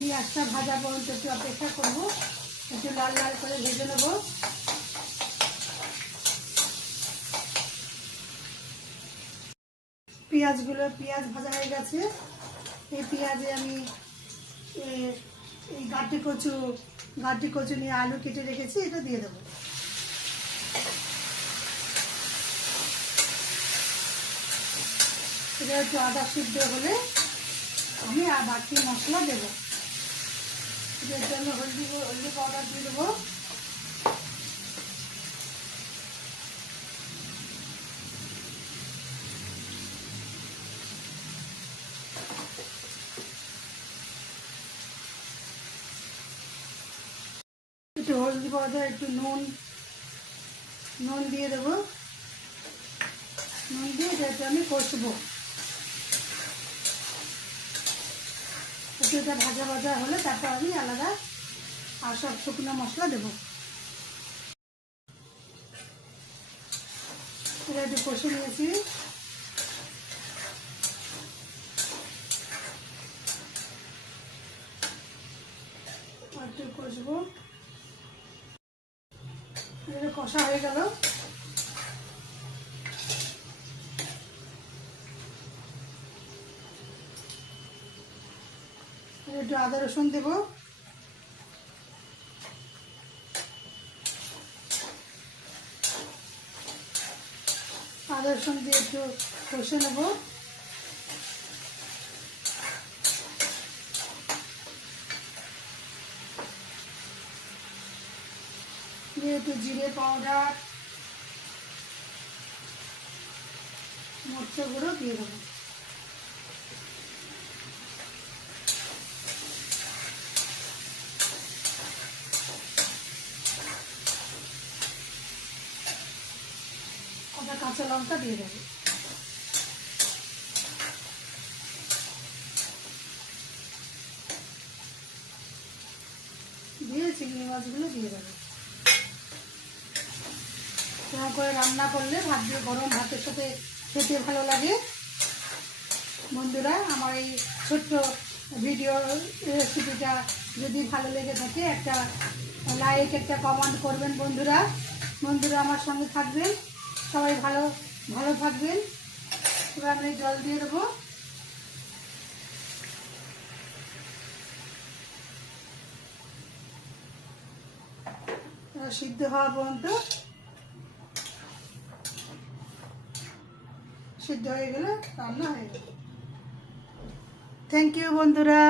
পেঁয়াজটা ভাজা পর্যন্ত একটু অপেক্ষা করবো, একটু লাল লাল করে ভেজে নেবো। পেঁয়াজ ভাজা হয়ে গেছে। এই পেঁয়াজে আমি এই গাঁটি কচু নিয়ে আলু কেটে রেখেছি, এটা দিয়ে দেবো। এটা একটু আদা সিদ্ধ হলে আমি আর বাকি মশলা দেবো। এর জন্য হলদি পাউডার দিয়ে দেবো। একটু হলদি পাউডার, একটু নুন দিয়ে দেবো। নুন দিয়ে এটা আমি কষবো। এটা ভাজা ভাজা হলে তারপর আমি আলাদা আর সব শুকনো মশলা দেবো। এটা একটু কষে নিয়েছি। একটু কষবো। এটা কষা হয়ে গেল। একটু আদা রসুন দেবো। আদা রসুন দিয়ে একটু কষে নেবো। দিয়ে একটু জিরে পাউডার, মরিচ গুঁড়ো দিয়ে দেবো। আদা কাঁচা লঙ্কা দিয়ে দেবো। দিয়ে চিংড়ি মাছগুলো দিয়ে দেবো। এরকম করে রান্না করলে ভাত দিয়ে গরম ভাতের সাথে খেতে ভালো লাগে। বন্ধুরা, আমার এই ছোট্ট ভিডিও রেসিপিটা যদি ভালো লেগে থাকে একটা লাইক, একটা কমেন্ট করবেন। বন্ধুরা আমার সঙ্গে থাকবেন, সবাই ভালো থাকবেন। এবার আমি জল দিয়ে দেবো। সিদ্ধ হওয়া পর্যন্ত, সিদ্ধ হয়ে গেলে রান্না হয়ে গেল। থ্যাংক ইউ বন্ধুরা।